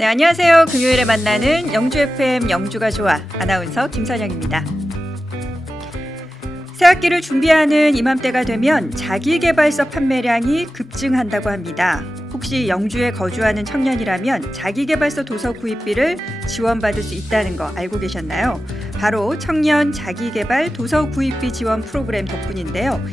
네, 안녕하세요. 금요일에 만나는 영주 FM 영주가 좋아 아나운서 김선영입니다. 새학기를 준비하는 이맘때가 되면 자기계발서 판매량이 급증한다고 합니다. 혹시 영주에 거주하는 청년이라면 자기계발서 도서 구입비를 지원받을 수 있다는 거 알고 계셨나요? 바로 청년 자기계발 도서 구입비 지원 프로그램 덕분인데요.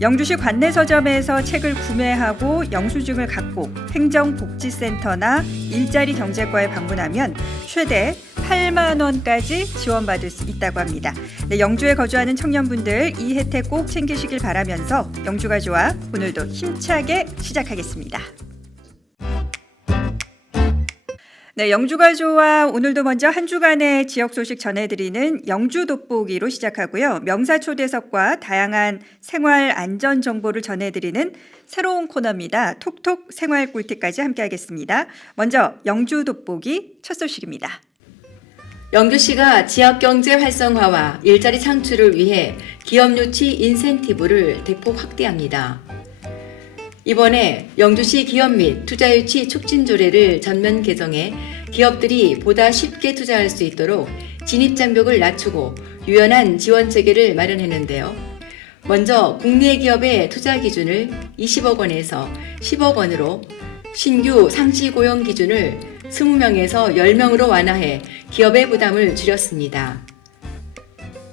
영주시 관내서점에서 책을 구매하고 영수증을 갖고 행정복지센터나 일자리 경제과에 방문하면 최대 8만 원까지 지원받을 수 있다고 합니다. 네, 영주에 거주하는 청년분들 이 혜택 꼭 챙기시길 바라면서 영주가 좋아 오늘도 힘차게 시작하겠습니다. 네, 영주가 좋아 오늘도 먼저 한 주간의 지역 소식 전해드리는 영주 돋보기로 시작하고요. 명사 초대석과 다양한 생활 안전 정보를 전해드리는 새로운 코너입니다. 톡톡 생활 꿀팁까지 함께하겠습니다. 먼저 영주 돋보기 첫 소식입니다. 영주시가 지역경제 활성화와 일자리 창출을 위해 기업 유치 인센티브를 대폭 확대합니다. 이번에 영주시 기업 및 투자 유치 촉진 조례를 전면 개정해 기업들이 보다 쉽게 투자할 수 있도록 진입 장벽을 낮추고 유연한 지원 체계를 마련했는데요. 먼저 국내 기업의 투자 기준을 20억 원에서 10억 원으로 신규 상시 고용 기준을 20명에서 10명으로 완화해 기업의 부담을 줄였습니다.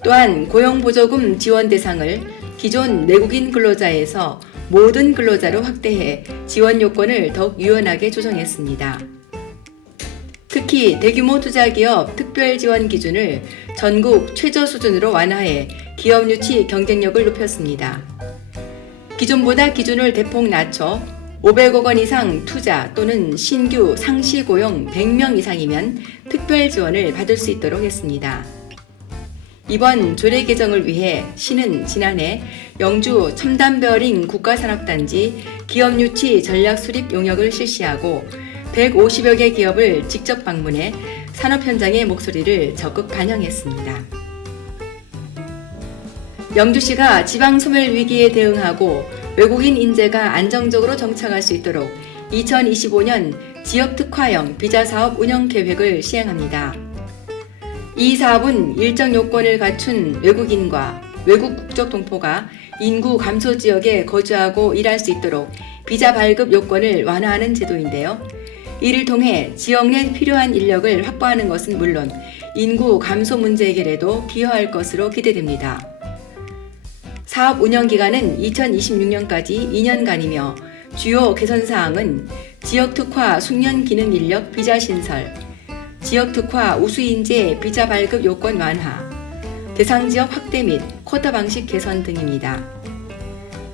또한 고용보조금 지원 대상을 기존 내국인 근로자에서 모든 근로자로 확대해 지원 요건을 더욱 유연하게 조정했습니다. 특히 대규모 투자기업 특별 지원 기준을 전국 최저 수준으로 완화해 기업 유치 경쟁력을 높였습니다. 기존보다 기준을 대폭 낮춰 500억 원 이상 투자 또는 신규 상시 고용 100명 이상이면 특별 지원을 받을 수 있도록 했습니다. 이번 조례 개정을 위해 시는 지난해 영주 첨단베어링 국가산업단지 기업 유치 전략 수립 용역을 실시하고 150여 개 기업을 직접 방문해 산업 현장의 목소리를 적극 반영했습니다. 영주시가 지방 소멸 위기에 대응하고 외국인 인재가 안정적으로 정착할 수 있도록 2025년 지역특화형 비자사업 운영 계획을 시행합니다. 이 사업은 일정 요건을 갖춘 외국인과 외국 국적 동포가 인구 감소 지역에 거주하고 일할 수 있도록 비자 발급 요건을 완화하는 제도인데요. 이를 통해 지역 내 필요한 인력을 확보하는 것은 물론 인구 감소 문제 해결에도 기여할 것으로 기대됩니다. 사업 운영 기간은 2026년까지 2년간이며 주요 개선 사항은 지역 특화 숙련 기능 인력 비자 신설, 지역 특화 우수인재 비자 발급 요건 완화, 대상 지역 확대 및 쿼터 방식 개선 등입니다.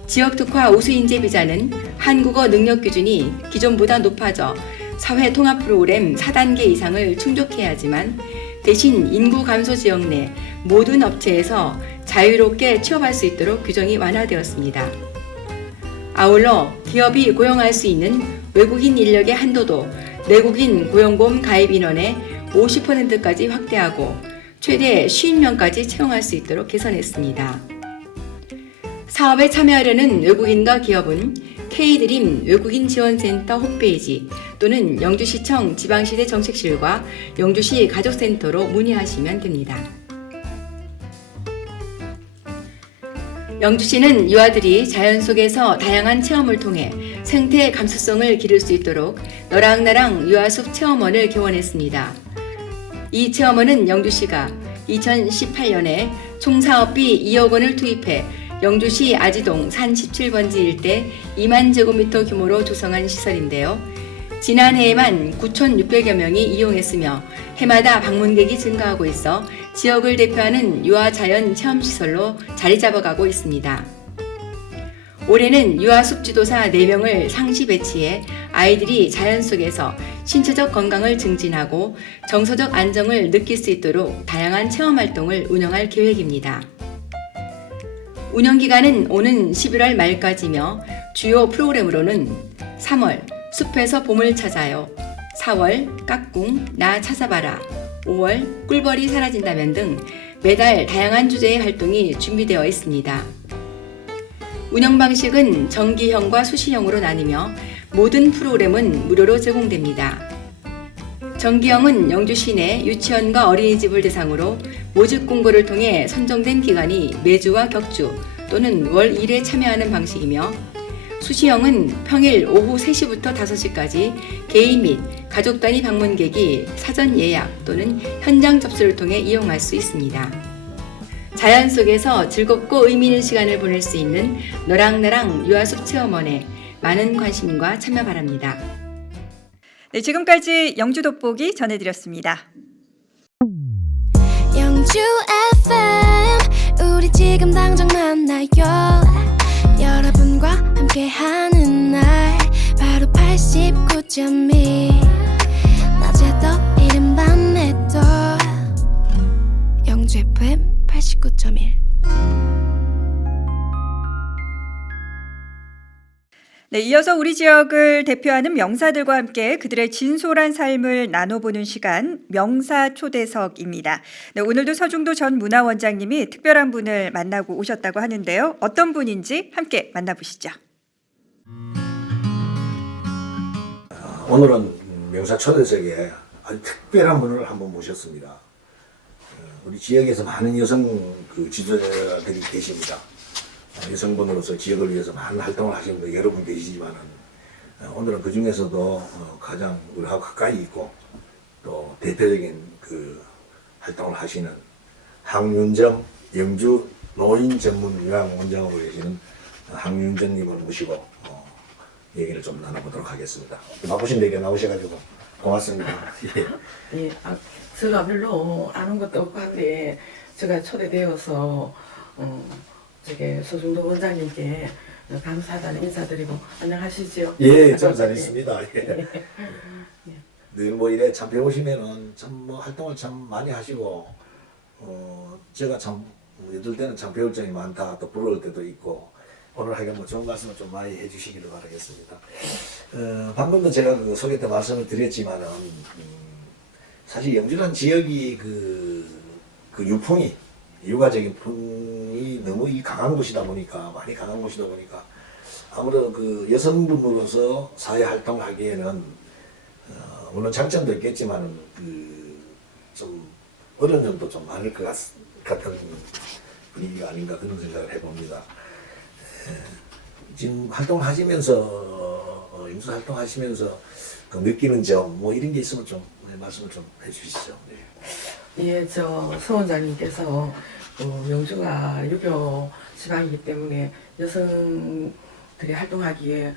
지역 특화 우수인재 비자는 한국어 능력 기준이 기존보다 높아져 사회 통합 프로그램 4단계 이상을 충족해야 하지만 대신 인구 감소 지역 내 모든 업체에서 자유롭게 취업할 수 있도록 규정이 완화되었습니다. 아울러 기업이 고용할 수 있는 외국인 인력의 한도도 내국인 고용보험 가입 인원의 50%까지 확대하고 최대 50명까지 채용할 수 있도록 개선했습니다. 사업에 참여하려는 외국인과 기업은 K드림 외국인 지원센터 홈페이지 또는 영주시청 지방시대 정책실과 영주시 가족센터로 문의하시면 됩니다. 영주시는 유아들이 자연 속에서 다양한 체험을 통해 생태 감수성을 기를 수 있도록 너랑 나랑 유아숲 체험원을 개원했습니다. 이 체험원은 영주시가 2018년에 총 사업비 2억 원을 투입해 영주시 아지동 산 17번지 일대 2만 제곱미터 규모로 조성한 시설인데요. 지난해에만 9,600여 명이 이용했으며 해마다 방문객이 증가하고 있어 지역을 대표하는 유아 자연 체험시설로 자리 잡아가고 있습니다. 올해는 유아숲 지도사 4명을 상시 배치해 아이들이 자연 속에서 신체적 건강을 증진하고 정서적 안정을 느낄 수 있도록 다양한 체험활동을 운영할 계획입니다. 운영기간은 오는 11월 말까지며 주요 프로그램으로는 3월 숲에서 봄을 찾아요, 4월 까꿍 나 찾아봐라, 5월 꿀벌이 사라진다면 등 매달 다양한 주제의 활동이 준비되어 있습니다. 운영 방식은 정기형과 수시형으로 나뉘며 모든 프로그램은 무료로 제공됩니다. 정기영은 영주 시내 유치원과 어린이집을 대상으로 모집 공고를 통해 선정된 기간이 매주와 격주 또는 월 1회 참여하는 방식이며 수시형은 평일 오후 3시부터 5시까지 개인 및 가족 단위 방문객이 사전 예약 또는 현장 접수를 통해 이용할 수 있습니다. 자연 속에서 즐겁고 의미 있는 시간을 보낼 수 있는 너랑 나랑 유아숲 체험원에 많은 관심과 참여 바랍니다. 네, 지금까지 영주 돋보기 전해드렸습니다. 영주 FM 우리 지금 당장 만나요. 여러분과 함께하는 날 바로 89.1 낮에도 이른 밤에도 영주 FM 89.1. 네, 이어서 우리 지역을 대표하는 명사들과 함께 그들의 진솔한 삶을 나눠보는 시간 명사 초대석입니다. 네, 오늘도 서중도 전 문화원장님이 특별한 분을 만나고 오셨다고 하는데요. 어떤 분인지 함께 만나보시죠. 오늘은 명사 초대석에 아주 특별한 분을 한번 모셨습니다. 우리 지역에서 많은 여성 지도자들이 계십니다. 여성분으로서 지역을 위해서 많은 활동을 하시는 분 여러 분 계시지만은 오늘은 그 중에서도 가장 우리하고 가까이 있고 또 대표적인 활동을 하시는 황윤정 영주 노인 전문 요양 원장으로 계시는 황윤정님을 모시고 얘기를 좀 나눠보도록 하겠습니다. 바쁘신 데에 나오셔가지고 고맙습니다. 예, 제가 별로 아는 것도 없고 한데 제가 초대되어서 저게 서중도 원장님께 감사하다는 인사드리고 안녕하시죠? 예, 참 잘했습니다. 예. 늘 뭐 이래 참 배우시면은 참 뭐 활동을 참 많이 하시고 제가 참 여덟 때는 참 배울 점이 많다 또 부러울 때도 있고 오늘 하여간 뭐 좋은 말씀을 좀 많이 해주시기를 바라겠습니다. 방금도 제가 소개 때 말씀을 드렸지만은 사실 영주란 지역이 그 유풍이 육아적인 풍이 너무 강한 곳이다 보니까 많이 강한 곳이다 보니까 아무래도 여성분으로서 사회 활동을 하기에는 물론 장점도 있겠지만 좀 어려운 점도 좀 많을 것 같은 분위기가 아닌가 그런 생각을 해봅니다. 지금 활동을 하시면서 영수 활동하시면서 느끼는 점 뭐 이런 게 있으면 좀 말씀을 좀 해주시죠. 네. 예, 저 서원장님께서 영주가 유교 지방이기 때문에 여성들이 활동하기에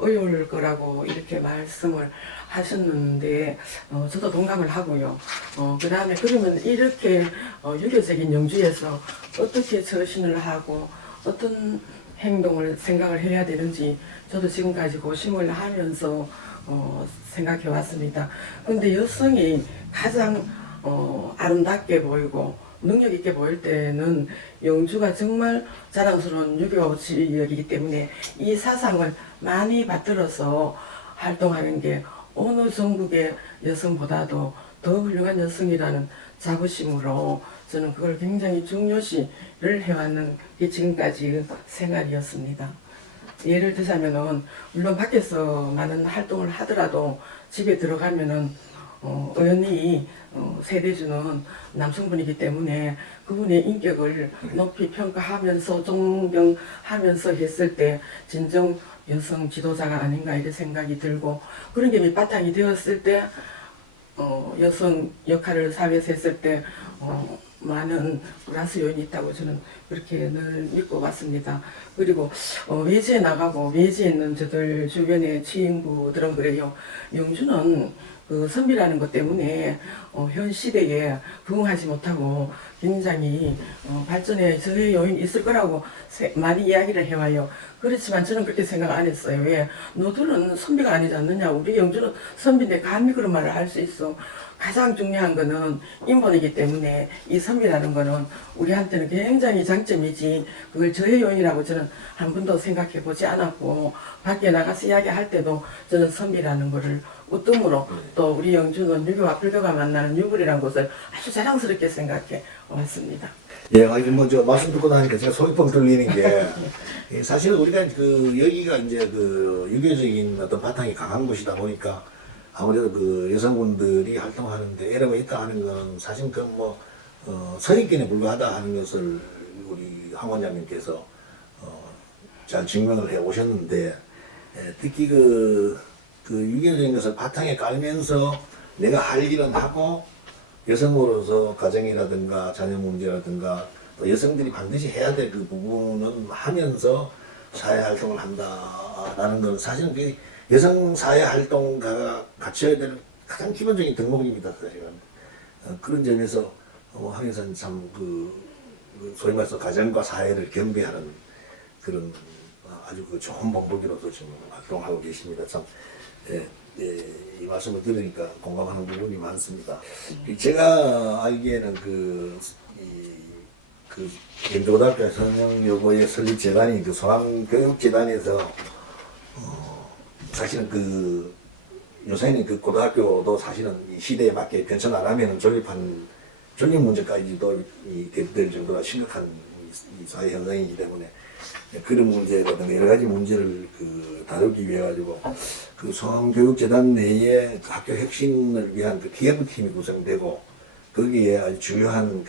어려울 거라고 이렇게 말씀을 하셨는데 저도 동감을 하고요. 그 다음에 그러면 이렇게 유교적인 영주에서 어떻게 처신을 하고 어떤 행동을 생각을 해야 되는지 저도 지금까지 고심을 하면서 생각해 왔습니다. 근데 여성이 가장 아름답게 보이고 능력 있게 보일 때는 영주가 정말 자랑스러운 유교 지역이기 때문에 이 사상을 많이 받들어서 활동하는 게 어느 전국의 여성보다도 더 훌륭한 여성이라는 자부심으로 저는 그걸 굉장히 중요시를 해왔는 게 지금까지 생활이었습니다. 예를 들자면은 물론 밖에서 많은 활동을 하더라도 집에 들어가면은 의원이 세대주는 남성분이기 때문에 그분의 인격을 높이 평가하면서 존경하면서 했을 때 진정 여성 지도자가 아닌가 이런 생각이 들고 그런 게 밑바탕이 되었을 때 여성 역할을 사회에서 했을 때 많은 플러스 요인이 있다고 저는 그렇게 늘 믿고 왔습니다. 그리고 외지에 나가고 외지에 있는 저들 주변의 친구들은 그래요. 영주는 그 선비라는 것 때문에 현 시대에 부응하지 못하고 굉장히 발전에 저의 요인이 있을 거라고 많이 이야기를 해와요. 그렇지만 저는 그렇게 생각 안 했어요. 왜? 너들은 선비가 아니지 않느냐. 우리 영주는 선비인데 감히 그런 말을 할 수 있어. 가장 중요한 거는 인본이기 때문에 이 선비라는 거는 우리한테는 굉장히 장점이지 그걸 저의 요인이라고 저는 한 번도 생각해 보지 않았고 밖에 나가서 이야기할 때도 저는 선비라는 거를 우뜸으로 또 우리 영주는 유교와 불교가 만나는 유불이라는 것을 아주 자랑스럽게 생각해 왔습니다. 예, 저 말씀 듣고 나니까 제가 속이 뻥 뚫리는 게 사실 우리가 여기가 이제 유교적인 어떤 바탕이 강한 곳이다 보니까 아무래도 그 여성분들이 활동하는데 애로가 있다 하는 거는 사실 그뭐 선입견에 불과하다 하는 것을 우리 황 원장님께서 잘 증명을 해 오셨는데 특히 그 유교적인 것을 바탕에 깔면서 내가 할 일은 하고 여성으로서 가정이라든가 자녀 문제라든가 또 여성들이 반드시 해야 될 그 부분은 하면서 사회 활동을 한다라는 건 사실은 그 여성 사회 활동가가 갖춰야 될 가장 기본적인 덕목입니다. 사실은 그런 점에서 황 여사는 참그 소위 말해서 가정과 사회를 경배하는 그런 아주 그 좋은 본보기로서 지금 활동하고 계십니다. 참 이 말씀을 들으니까 공감하는 부분이 많습니다. 제가 알기에는 경주고등학교 성형여고의 설립 재단이 그 소남교육재단에서 사실은 요새는 그 고등학교도 사실은 이 시대에 맞게 변천 안 하면 존립 문제까지도 될 정도로 심각한 이 사회 현상이기 때문에 그런 문제라든가 여러 가지 문제를 다루기 위해 가지고 그 소남교육재단 내에 그 학교 혁신을 위한 그 TF팀이 구성되고 거기에 아주 중요한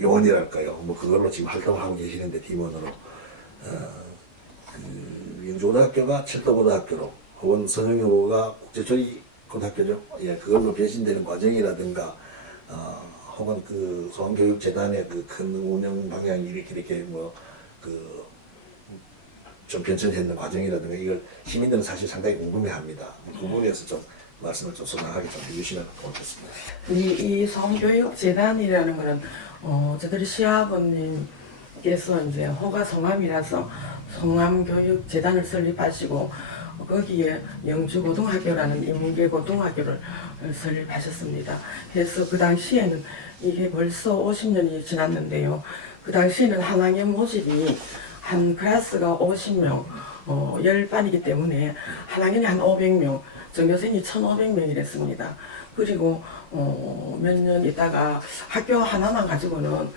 요원이랄까요. 뭐 그걸로 지금 활동하고 계시는데 팀원으로 영주고등학교가 철도고등학교로 혹은 성형여고가 국제조리고등학교죠. 예, 그걸로 변신되는 과정이라든가 혹은 그 소남교육재단의 그 큰 운영 방향이 이렇게 좀 변천했는 과정이라든가 이걸 시민들은 사실 상당히 궁금해합니다. 그 부분에서 좀 말씀을 좀 소상하게 좀 해주시면 고맙겠습니다. 이 소남교육재단이라는 거는 저들이 시아버님께서 이제 호가 성함이라서 성남교육재단을 설립하시고 거기에 영주고등학교라는 인문계고등학교를 설립하셨습니다. 그래서 그 당시에는 이게 벌써 50년이 지났는데요. 그 당시에는 한 학년 모집이 한 클래스가 50명, 10반이기 때문에 한 학년에 한 500명, 전교생이 1,500명이랬습니다. 그리고 몇 년 있다가 학교 하나만 가지고는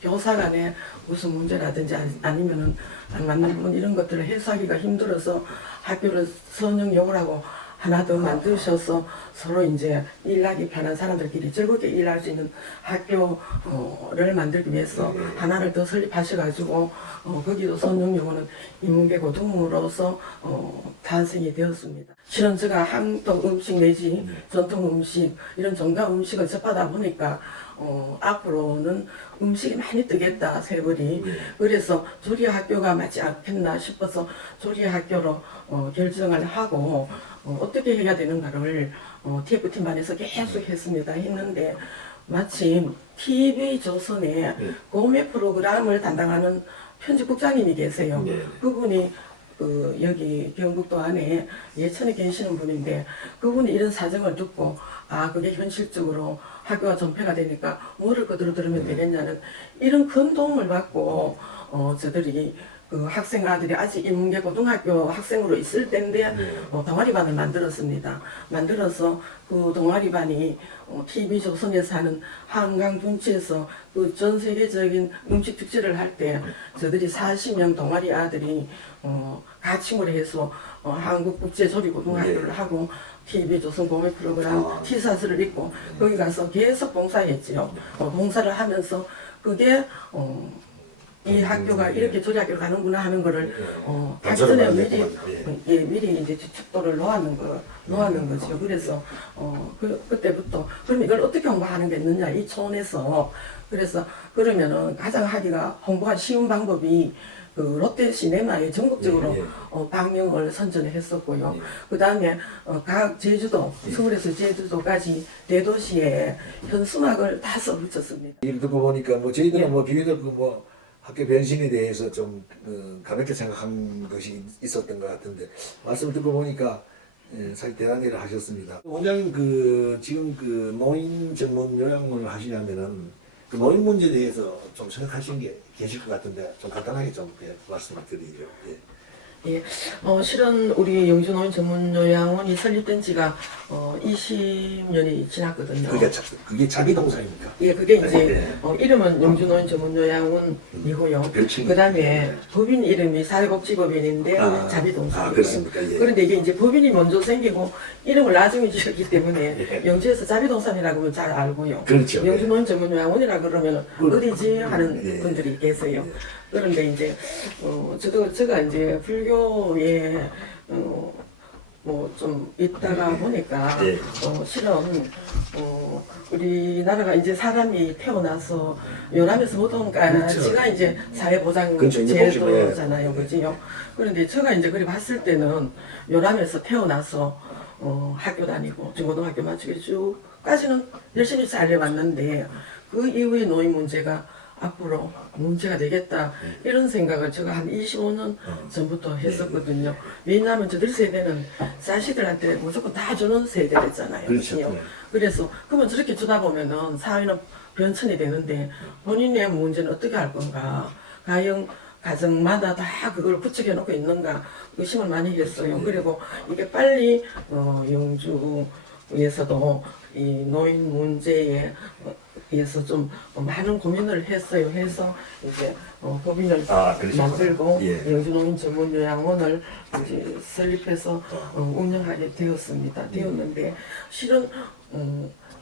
교사 간에 무슨 문제라든지 아니면은 안 맞는 부분 이런 것들을 해소하기가 힘들어서 학교를 선영여고라고 하나 더 만드셔서 서로 이제 일하기 편한 사람들끼리 즐겁게 일할 수 있는 학교를 만들기 위해서 하나를 더 설립하셔가지고 거기도 선영여고는 인문계고등으로서 탄생이 되었습니다. 실은 제가 한국 음식 내지 전통 음식 이런 정가 음식을 접하다 보니까 앞으로는 음식이 많이 뜨겠다 세월이. 그래서 조리학교가 맞지 않겠나 싶어서 조리학교로 결정을 하고 어떻게 해야 되는가를 TF팀반에서 계속 했는데 마침 TV조선에 고메 프로그램을 담당하는 편집국장님이 계세요. 그분이 여기 경북도 안에 예천에 계시는 분인데 그분이 이런 사정을 듣고 그게 현실적으로 학교가 전폐가 되니까 뭐를 그대로 들으면 되겠냐는 이런 큰 도움을 받고 저들이 그 학생 아들이 아직 인문계고등학교 학생으로 있을 때인데 동아리반을 만들었습니다. 만들어서 그 동아리반이 TV조선에서 하는 한강둔치에서 그 전 세계적인 음식 축제를 할 때 저들이 40명 동아리 아들이 가칭을 해서 한국국제조리고등학교를 하고 TV조선 공예 프로그램 티셔츠를 입고 거기 가서 계속 봉사했지요. 봉사를 하면서 그게 이 학교가 이렇게 조리학교를 가는구나 하는 거를 가기 전에 미리 이제 추측도를 놓았는 거죠. 그래서 그때부터 그럼 이걸 어떻게 홍보하는 게 있느냐 이 촌에서 그래서 그러면은 가장 하기가 홍보가 쉬운 방법이 그 롯데 시네마에 전국적으로 방영을 선전했었고요. 그 다음에 각 제주도, 서울에서 제주도까지 대도시에 현수막을 다 써붙였습니다. 얘기를 듣고 보니까 뭐 저희들은 비교적 학교 변신에 대해서 좀 가볍게 생각한 것이 있었던 것 같은데 말씀을 듣고 보니까 사실 대단한 일을 하셨습니다. 원장님 지금 노인 전문 요양원을 하시려면은 그 노인 문제에 대해서 좀 생각하신 게 계실 것 같은데 좀 간단하게 좀 말씀을 드리죠. 예, 실은 우리 영주노인 전문요양원이 설립된 지가 20년이 지났거든요. 그게 자기 동산입니까? 예, 그게 이제 네. 이름은 영주노인 전문요양원이고요. 별칭이. 그 다음에 법인 이름이 사회복지법인인데 자비동산이고요. 그렇습니까? 예. 그런데 이게 이제 법인이 먼저 생기고 이름을 나중에 지었기 때문에 예. 영주에서 자비동산이라고 하면 잘 알고요. 그렇죠. 영주노인 전문요양원이라 그러면 어디지 하는 예. 분들이 계세요. 예. 그런데 이제 제가 이제 불교에 뭐 좀 있다가 보니까 예. 실은 우리나라가 이제 사람이 태어나서 요람에서 모던가지가 그렇죠. 이제 사회보장 그렇죠. 이제 제도잖아요, 보시면, 그지요? 그런데 제가 이제 그리 봤을 때는 요람에서 태어나서 학교 다니고 중고등학교 마치게 쭉까지는 열심히 살려왔는데 그 이후에 노인 문제가 앞으로 문제가 되겠다 이런 생각을 제가 한 25년 전부터 했었거든요. 왜냐하면 저들 세대는 자식들한테 무조건 다 주는 세대였잖아요. 그렇죠. 그죠? 그래서 그러면 저렇게 주다 보면은 사회는 변천이 되는데 본인의 문제는 어떻게 할 건가? 과연 가정마다 다 그걸 구축해 놓고 있는가 의심을 많이 했어요. 그리고 이게 빨리 영주에서도 이 노인 문제에 의해서 좀 많은 고민을 했어요. 해서 이제 법인을 만들고 예. 영주노인 전문요양원을 이제 설립해서 운영하게 되었는데 실은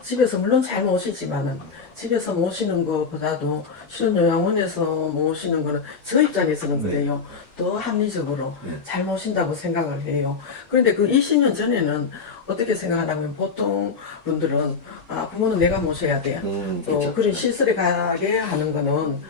집에서 물론 잘 모시지만은 집에서 모시는 것보다도 실은 요양원에서 모시는 거는 저 입장에서는 그래요. 더 합리적으로 잘 모신다고 생각을 해요. 그런데 그 20년 전에는 어떻게 생각하냐면 보통 분들은 부모는 내가 모셔야 돼. 그렇죠. 그런 시설에 가게 하는 거는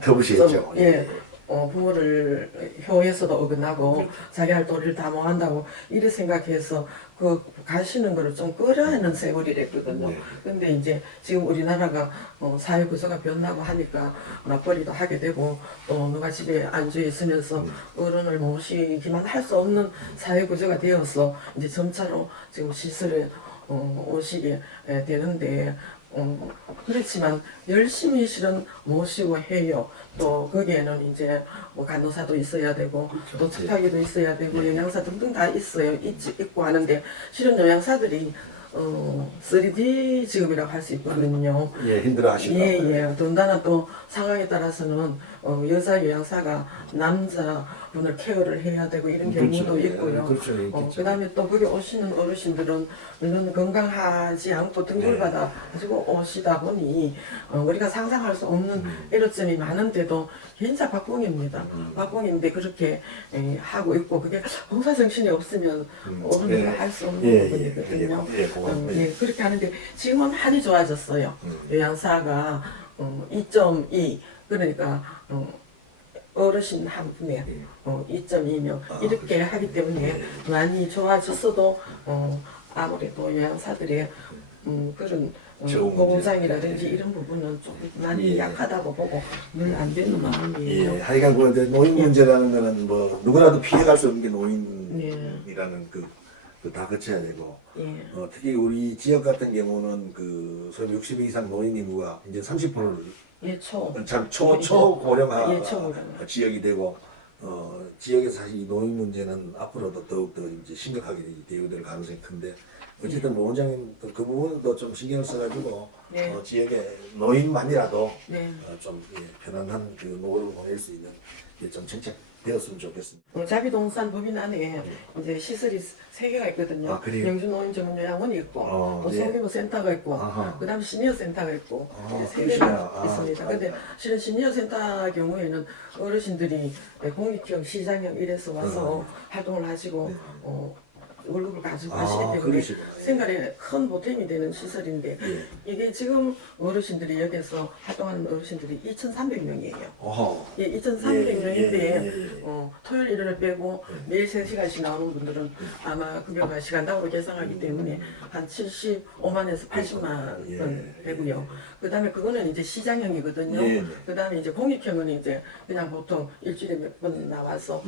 거부시겠죠. 예. 부모를 효에서도 어긋나고 자기 할 도리를 다 못한다고 이렇게 생각해서 그 가시는 거를 좀 끌어내는 세월이랬거든요. 근데 이제 지금 우리나라가 사회 구조가 변하고 하니까 맞벌이도 하게 되고 또 누가 집에 안주해 있으면서 어른을 모시기만 할 수 없는 사회 구조가 되어서 이제 점차로 지금 시설에 오시게 되는데 그렇지만 열심히 실은 모시고 해요. 또 거기에는 이제 뭐 간호사도 있어야 되고 또 특파기도 있어야 되고 영양사 등등 다 있어요. 있고 하는데 실은 영양사들이 3D 직업이라고 할 수 있거든요. 예, 힘들어 하시고. 예. 더군다나 또 상황에 따라서는 여자 요양사가 남자분을 케어를 해야 되고 이런 경우도 있고요. 그렇죠. 있겠죠. 그다음에 또 거기 오시는 어르신들은 물론 건강하지 않고 등골받아 가지고 오시다 보니 우리가 상상할 수 없는 애로점이 많은데도 현자 박봉입니다. 박봉인데 그렇게 하고 있고 그게 봉사 정신이 없으면 어른을 할 수 없는 부분이거든요. 그렇게 하는데 지금은 많이 좋아졌어요. 요양사가 2.2 그러니까 어르신 한 분에 2.2명 이렇게 하기 때문에 많이 좋아졌어도 아무래도 요양사들의 그런 보호장이라든지 이런 부분은 좀 많이 약하다고 보고 늘 안 되는 마음이에요. 예, 하여간 그 노인 문제라는 거는 뭐 누구라도 피해갈 수 없는 게 노인이라는 그 다 거쳐야 되고 특히 우리 지역 같은 경우는 그 소위 60세 이상 노인 인구가 이제 30%를 초고령화 지역이 되고 지역에서 사실 이 노인 문제는 앞으로도 더욱더 이제 심각하게 되어될 가능성이 큰데 어쨌든 뭐 원장님 그 부분도 좀 신경을 써가지고 지역의 노인만이라도 좀 편안한 그 노후를 보낼 수 있는 좀 정착되었으면 좋겠습니다. 자비동산 법인 안에 이제 시설이 3개가 있거든요. 영주노인 전문요양원이 있고 또 소규모 센터가 있고 그다음 시니어 센터가 있고 3개가 있습니다. 근데 실은 시니어 센터 경우에는 어르신들이 공익형, 시장형 이래서 와서 활동을 하시고 월급을 가지고 가시기 때문에 생활에 큰 보탬이 되는 시설인데 이게 지금 어르신들이 여기서 활동하는 어르신들이 2,300명이에요. 2,300명인데 토요일 일요일 빼고 매일 3시간씩 나오는 분들은 아마 급여가 시간당으로 계산하기 때문에 한 75만에서 80만 원 되고요. 그 다음에 그거는 이제 시장형이거든요. 그 다음에 이제 공익형은 이제 그냥 보통 일주일에 몇 번 나와서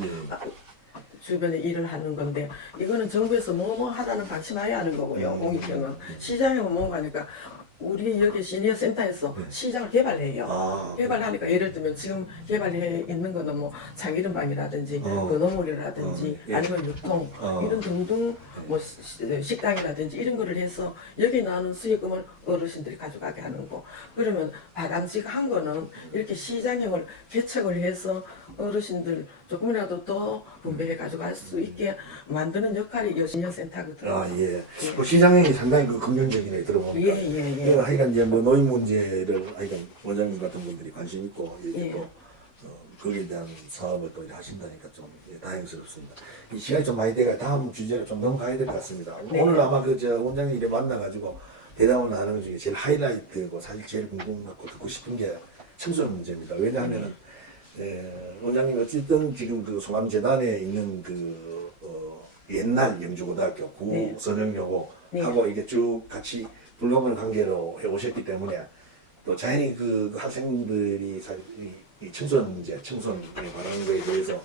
주변에 일을 하는 건데 이거는 정부에서 뭐뭐 하라는 방침하에 하는 거고요. 공익형은 시장형은 뭔가 하니까 우리 여기 시니어 센터에서 네. 시장을 개발해요. 아, 개발하니까 예를 들면 지금 개발해 있는 거는 뭐 장기름방이라든지 건어물이라든지 예. 아니면 유통 어. 이런 등등 뭐 식당이라든지 이런 거를 해서 여기 나오는 수익금을 어르신들이 가져가게 하는 거. 그러면 바람직한 거는 이렇게 시장형을 개척을 해서 어르신들 조금이라도 더 분배해 가져갈 수 있게 만드는 역할이 여신여센터거든요. 아, 예. 그 시장형이 상당히 그 긍정적이네 들어보니까. 예. 하여간 이제 뭐 노인 문제를 하여간 원장님 같은 분들이 관심 있고 이렇게 예. 또 거기에 대한 사업을 또 이렇게 하신다니까 좀 다행스럽습니다. 이 시간이 좀 많이 돼가 다음 주제로 좀 넘어가야 될 것 같습니다. 네. 오늘 아마 그 저 원장님 이래 만나가지고 대담을 하는 것 중에 제일 하이라이트고 사실 제일 궁금하고 듣고 싶은 게 청소년 문제입니다. 왜냐하면은 원장님 어쨌든 지금 그 송암재단에 있는 그 옛날 영주고등학교 네. 구선영여고하고 이게 쭉 같이 불가분 관계로 해 오셨기 때문에 또 자연히 그 학생들이 사실 이 청소년 문제, 청소년에 관한 거에 대해서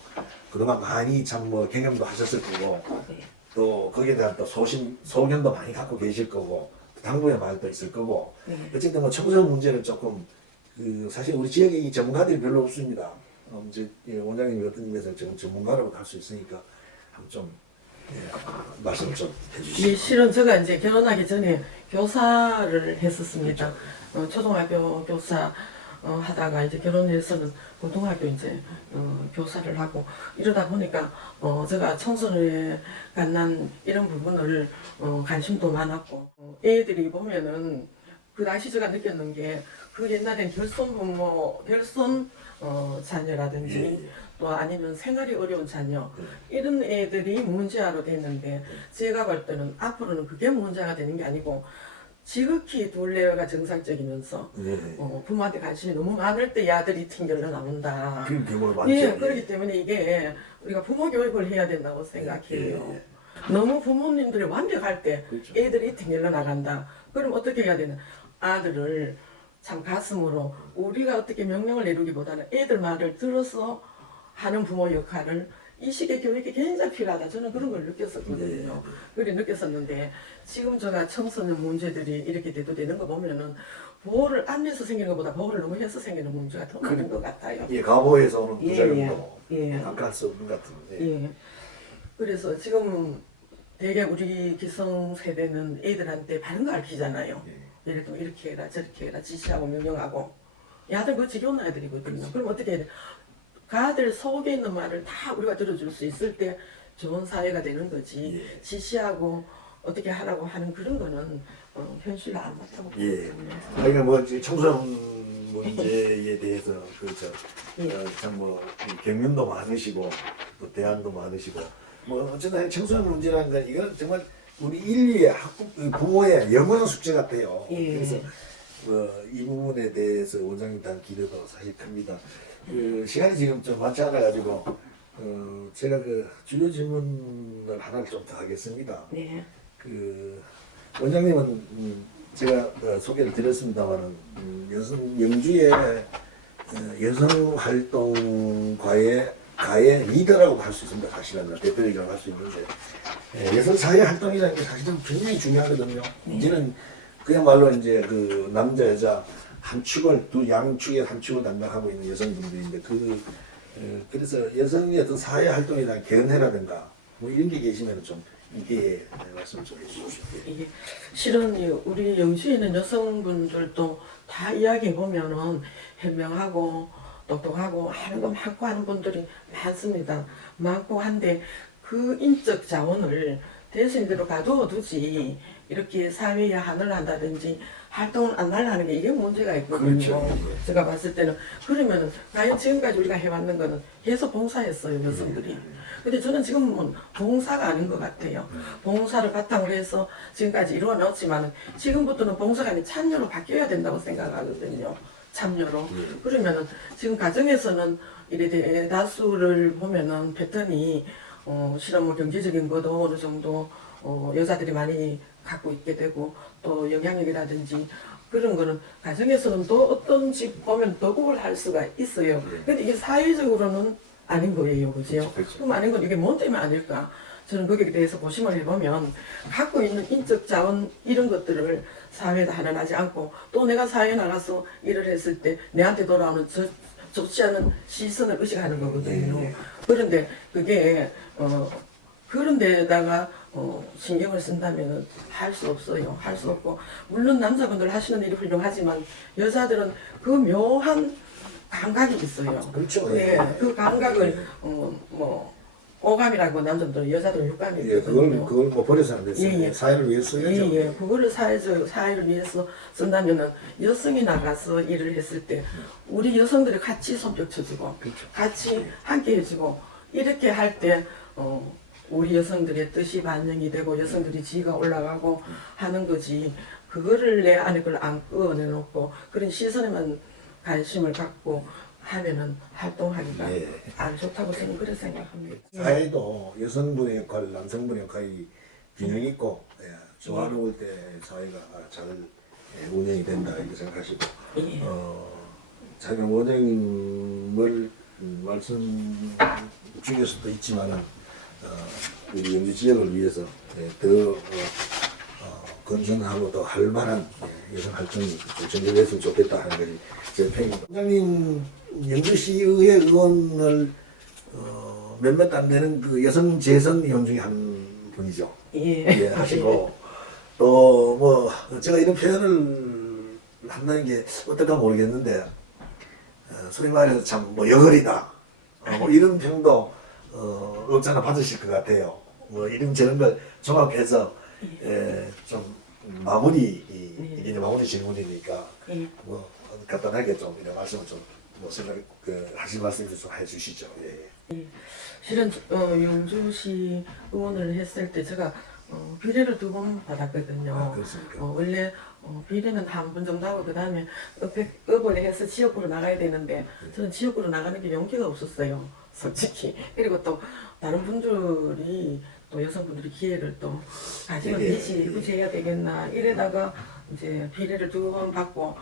그동안 많이 참 뭐 경험도 하셨을 거고 네. 또 거기에 대한 또 소견도 많이 갖고 계실 거고 당부의 말도 있을 거고 네. 어쨌든 뭐 청소년 문제는 조금 그 사실 우리 지역에 이 전문가들이 별로 없습니다. 이제 원장님이 어떤 의미에서 전문가라고 할 수 있으니까 한번 좀 말씀 좀 해주시죠. 이 실은 제가 이제 결혼하기 전에 교사를 했었습니다. 초등학교 교사 하다가 이제 결혼해서는 고등학교 이제 교사를 하고 이러다 보니까 제가 청소년에 관한 이런 부분을 관심도 많았고 애들이 보면은 그 당시 제가 느꼈는 게 그 옛날엔 결손 부모, 결손 자녀라든지 예. 또 아니면 생활이 어려운 자녀 이런 애들이 문제아로 됐는데 제가 볼 때는 앞으로는 그게 문제가 되는 게 아니고 지극히 둘레가 정상적이면서 예. 부모한테 관심이 너무 많을 때 아들이 튕겨져 나온다. 그런 경우가 많죠. 예, 그렇기 때문에 이게 우리가 부모 교육을 해야 된다고 생각해요. 예. 너무 부모님들이 완벽할 때 그렇죠. 애들이 튕겨져 나간다. 그럼 어떻게 해야 되나? 아들을 참 가슴으로 우리가 어떻게 명령을 내리기보다는 애들 말을 들어서 하는 부모 역할을 이 시기의 교육이 굉장히 필요하다. 저는 그런 걸 느꼈었거든요. 그래 느꼈었는데 지금 제가 청소년 문제들이 이렇게 돼도 되는 거 보면은 보호를 안 해서 생기는 것보다 보호를 너무 해서 생기는 문제가 더 많은 것 같아요. 예, 가보에서 오는 예, 부작용도 예. 아까할 수 없는 것 같은데. 예. 그래서 지금 되게 우리 기성 세대는 애들한테 바른 거 가르치잖아요. 예를 들면 이렇게 해라 저렇게 해라 지시하고 명령하고 야들 그 지겨운 아이들이거든요. 그럼 어떻게 해야 돼? 그 아들 속에 있는 말을 다 우리가 들어줄 수 있을 때 좋은 사회가 되는 거지. 예. 지시하고 어떻게 하라고 하는 그런 거는 현실로 안 맞다고 예. 보거든요. 그러니까 뭐 청소년 문제에 대해서 예. 참뭐 경륜도 많으시고 또 대안도 많으시고 뭐 어쨌든 청소년 문제라는 건 이건 정말 우리 인류의 부모의 영원한 숙제 같아요. 예. 그래서 이 부분에 대해서 원장님 단 기대도 사실 큽니다. 그 시간이 지금 좀 많지 않아 가지고 제가 그 주요 질문을 하나를 좀 더 하겠습니다. 네. 그 원장님은 제가 소개를 드렸습니다만은 영주의 여성 활동가의 리더라고 할 수 있습니다. 사실은 대표적이라고 할 수 있는데 여성 사회 활동이라는 게 사실은 굉장히 중요하거든요. 이제는 그야말로 이제 그 남자 여자 한 축을 양축의 한 축을 담당하고 있는 여성분들인데 그래서 여성의 어떤 사회 활동에 대한 견해라든가 뭐 이런 게 계시면 좀 이게 말씀 좀 해주십시오. 이게 실은 우리 영주에 있는 여성분들도 다 이야기해 보면은 현명하고 똑똑하고 하는 거 많고 하는 분들이 많습니다. 많고 한데 그 인적 자원을 대신대로 가두어 두지 이렇게 사회에 한을 한다든지 활동을 안 하는 게 이게 문제가 있거든요. 그렇죠. 제가 봤을 때는 그러면은 과연 지금까지 우리가 해왔는 거는 계속 봉사했어요 여성들이. 근데 저는 지금은 봉사가 아닌 것 같아요. 봉사를 바탕으로 해서 지금까지 이루어놨지만 지금부터는 봉사가 아닌 참여로 바뀌어야 된다고 생각하거든요. 참여로. 그러면은 지금 가정에서는 이래 대다수를 보면은 패턴이 실은 뭐 경제적인 것도 어느 정도 여자들이 많이 갖고 있게 되고 또 영향력이라든지 그런 거는 가정에서는 또 어떤 집 보면 도구를 할 수가 있어요. 근데 이게 사회적으로는 아닌 거예요, 그죠? 그렇죠. 그럼 아닌 건 이게 뭔 때문에 아닐까? 저는 거기에 대해서 고심을 해보면 갖고 있는 인적 자원 이런 것들을 사회에다 하려하지 않고 또 내가 사회에 나가서 일을 했을 때 내한테 돌아오는 좋지 않은 시선을 의식하는 거거든요. 그런데 그게 그런 데다가 신경을 쓴다면 할 수 없어요. 할 수 없고 물론 남자분들 하시는 일이 훌륭하지만 여자들은 그 묘한 감각이 있어요. 그렇죠. 네, 그 감각을 뭐 오감이라고 남자들은 여자들은 육감이 예, 있거든요. 그걸 뭐 버려서 안 되죠. 예, 예. 사회를 위해 써야죠. 예, 예. 그거를 사회를 위해서 쓴다면은 여성이 나가서 일을 했을 때 우리 여성들이 같이 손뼉 쳐주고 같이 함께 해주고 이렇게 할 때 우리 여성들의 뜻이 반영이 되고 여성들이 지위가 올라가고 하는 거지 그거를 내 안에 걸 안 꺼내놓고 그런 시선에만 관심을 갖고 하면은 활동하기가 예. 안 좋다고 저는 그렇게 생각합니다. 사회도 여성분의 역할, 남성분의 역할이 균형 있고 조화로울 때 사회가 잘 운영이 된다 이렇게 생각하시고 예. 자기는 원장님을 말씀 중에서도 있지만은 우리 영주 지역을 위해서 더 건전하고 더 활발한 여성 활동이 전개됐으면 좋겠다 하는 것이 제 평입니다. 원장님 영주시의회 의원을 몇몇 안 되는 그 여성 재선 의원 중에 한 분이죠. 예. 하시고 또 뭐 제가 이런 표현을 한다는 게 어떨까 모르겠는데 소위 말해서 참 뭐 여걸이다 뭐 이런 평도 없잖아 받으실 것 같아요. 뭐 이런 저런 걸 종합해서 좀 마무리 이게 이제 마무리 질문이니까 뭐 간단하게 좀 이런 말씀을 좀뭐 생각 하실 말씀 좀 해주시죠. 예. 실은 영주시 의원을 했을 때 제가 비례를 2번 받았거든요. 아, 그렇습니까? 원래 비례는 한 번 정도 하고 그 다음에 업을 해서 지역구로 나가야 되는데 저는 지역구로 나가는 게 용기가 없었어요. 솔직히. 그리고 또 다른 분들이 또 여성분들이 기회를 또 가지면 되지 굳이 해야 되겠나 이래다가 이제 비례를 2번 받고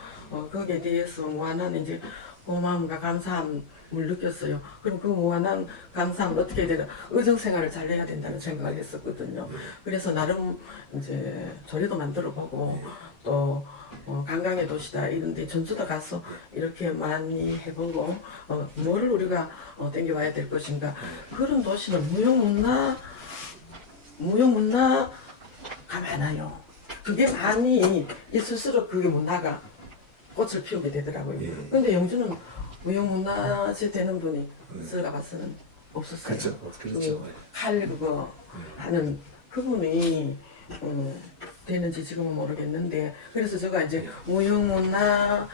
거기에 대해서 무한한 이제 고마움과 감사함을 느꼈어요. 그럼 그 무한한 감사함을 어떻게 해야 되나 의정생활을 잘 해야 된다는 생각을 했었거든요. 그래서 나름 이제 조례도 만들어 보고 또 관광의 도시다 이런데 전주도 가서 이렇게 많이 해보고 뭐를 우리가 땡겨와야 될 것인가 그런 도시는 무형문화가 많아요. 그게 많이 있을수록 그게 문화가 꽃을 피우게 되더라고요. 그런데 영주는 무형문화재 되는 분이 제가 봐서는 없었어요. 그렇죠. 칼 그거 하는 그분이 되는지 지금은 모르겠는데 그래서 제가 이제 무형문화로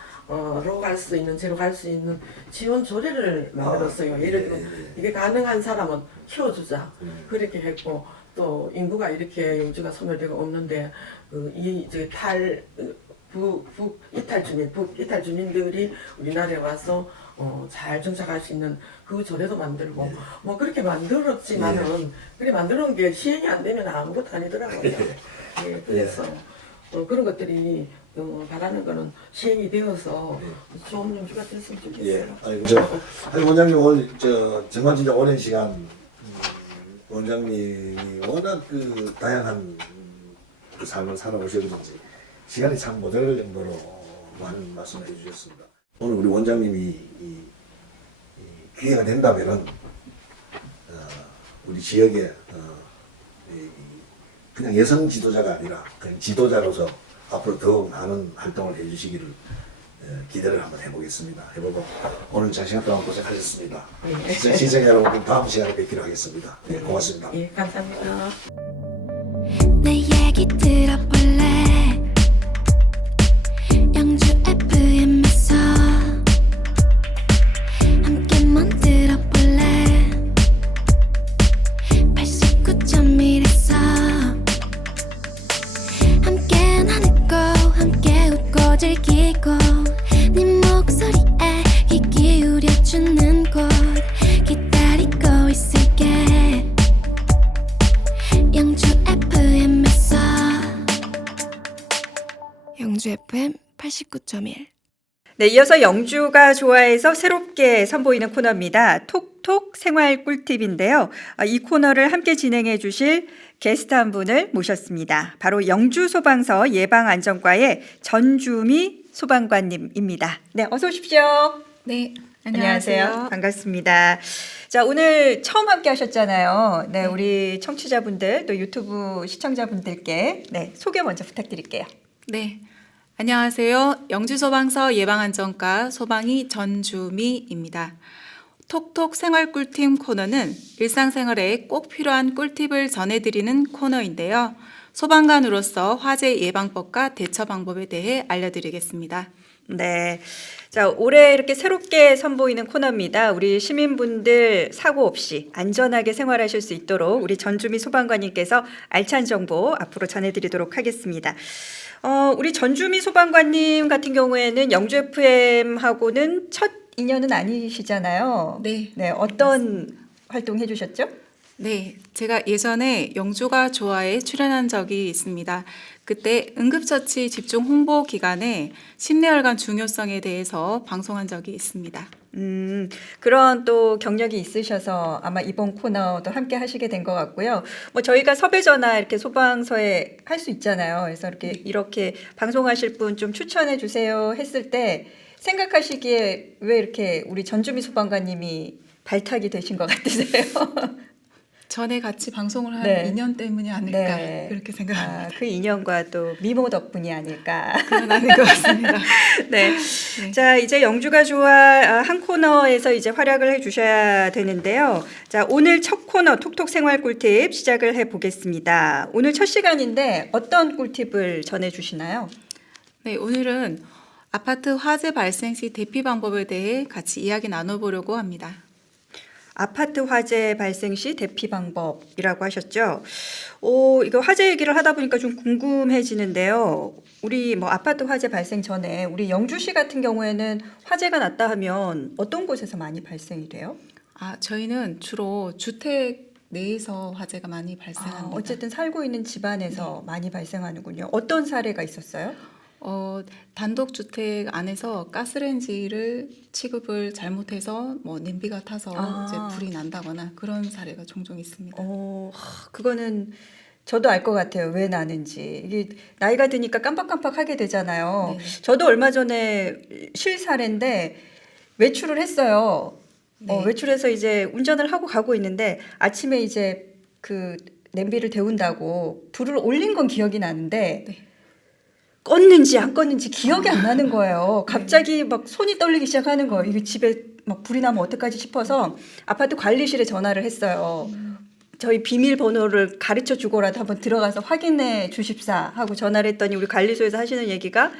갈 수 있는 제로 갈 수 있는 지원 조례를 만들었어요. 예를 들면 이게 가능한 사람은 키워주자 그렇게 했고 또 인구가 이렇게 영주가 소멸되고 없는데 이 이제 북 이탈 주민들이 우리나라에 와서 잘 정착할 수 있는 그 조례도 만들고 뭐 그렇게 만들었지만은 그래 만들어온 게 시행이 안 되면 아무것도 아니더라고요. 예, 그래서 그런 것들이 바라는 거는 시행이 되어서 좋은 영주가 됐으면 좋겠어요. 예. 아니 원장님 오늘 정말 진짜 오랜 시간 원장님이 워낙 그 다양한 그 삶을 살아오셨는지 시간이 참 모자랄 정도로 많은 말씀을 해주셨습니다. 오늘 우리 원장님이 이 기회가 된다면은 우리 지역에 그냥 여성 지도자가 아니라 그냥 지도자로서 앞으로 더욱 많은 활동을 해주시기를 기대를 한번 해보겠습니다. 해보고 오늘 장시간 동안 고생하셨습니다. 시청자 여러분 다음 시간에 뵙기로 하겠습니다. 네, 고맙습니다. 예, 감사합니다. 내 얘기 들어볼래 영주 FM에서 함께 만들어볼래 89.1에서 함께 나누고 함께 웃고 즐기고 네 목소리에 귀 기울여주는 곳 기다리고 있을게 영주 FM에서 영주 FM 89.1 네, 이어서 영주가 좋아해서 새롭게 선보이는 코너입니다. 톡 톡톡 생활 꿀팁인데요. 이 코너를 함께 진행해 주실 게스트 한 분을 모셨습니다. 바로 영주 소방서 예방안전과의 전주미 소방관님입니다. 네, 어서 오십시오. 네, 안녕하세요. 안녕하세요. 반갑습니다. 자, 오늘 처음 함께 하셨잖아요. 네, 우리 청취자분들 또 유튜브 시청자분들께 네, 소개 먼저 부탁드릴게요. 네, 안녕하세요. 영주소방서 예방안전과 소방이 전주미입니다. 톡톡 생활 꿀팁 코너는 일상생활에 꼭 필요한 꿀팁을 전해드리는 코너인데요. 소방관으로서 화재 예방법과 대처 방법에 대해 알려드리겠습니다. 네. 자, 올해 이렇게 새롭게 선보이는 코너입니다. 우리 시민분들 사고 없이 안전하게 생활하실 수 있도록 우리 전주미 소방관님께서 알찬 정보 앞으로 전해드리도록 하겠습니다. 우리 전주미 소방관님 같은 경우에는 영주 FM하고는 첫 인연은 아니시잖아요. 네. 네, 어떤 활동 해주셨죠? 네, 제가 예전에 영주가 좋아에 출연한 적이 있습니다. 그때 응급처치 집중 홍보 기간에 심내혈관 중요성에 대해서 방송한 적이 있습니다. 그런 또 경력이 있으셔서 아마 이번 코너도 함께 하시게 된 것 같고요. 뭐 저희가 섭외 전화 이렇게 소방서에 할 수 있잖아요. 그래서 이렇게 방송하실 분 좀 추천해 주세요 했을 때 생각하시기에 왜 이렇게 우리 전주미 소방관님이 발탁이 되신 것 같으세요? 전에 같이 방송을 한 네. 인연 때문이 아닐까 네. 그렇게 생각합니다. 그 인연과 또 미모 덕분이 아닐까. 그건 아닌 것 같습니다. 네. 자, 이제 영주가 좋아 한 코너에서 이제 활약을 해 주셔야 되는데요. 자, 오늘 첫 코너 톡톡 생활 꿀팁 시작을 해 보겠습니다. 오늘 첫 시간인데 어떤 꿀팁을 전해 주시나요? 네, 오늘은 아파트 화재 발생 시 대피 방법에 대해 같이 이야기 나눠보려고 합니다. 아파트 화재 발생 시 대피 방법이라고 하셨죠. 이거 화재 얘기를 하다 보니까 좀 궁금해지는데요. 우리 뭐 아파트 화재 발생 전에 우리 영주시 같은 경우에는 화재가 났다 하면 어떤 곳에서 많이 발생이 돼요? 저희는 주로 주택 내에서 화재가 많이 발생합니다. 어쨌든 살고 있는 집안에서 많이 발생하는군요. 어떤 사례가 있었어요? 단독주택 안에서 가스레인지를 취급을 잘못해서 뭐 냄비가 타서 이제 불이 난다거나 그런 사례가 종종 있습니다. 그거는 저도 알 것 같아요. 왜 나는지. 이게 나이가 드니까 깜빡깜빡 하게 되잖아요. 네. 저도 얼마 전에 실사례인데 외출을 했어요. 네. 외출해서 이제 운전을 하고 가고 있는데 아침에 이제 그 냄비를 데운다고 불을 올린 건 기억이 나는데 네. 껐는지 안 껐는지 기억이 안 나는 거예요. 갑자기 막 손이 떨리기 시작하는 거예요. 이게 집에 막 불이 나면 어떡하지 싶어서 아파트 관리실에 전화를 했어요. 저희 비밀번호를 가르쳐 주고라도 한번 들어가서 확인해 주십사 하고 전화를 했더니 우리 관리소에서 하시는 얘기가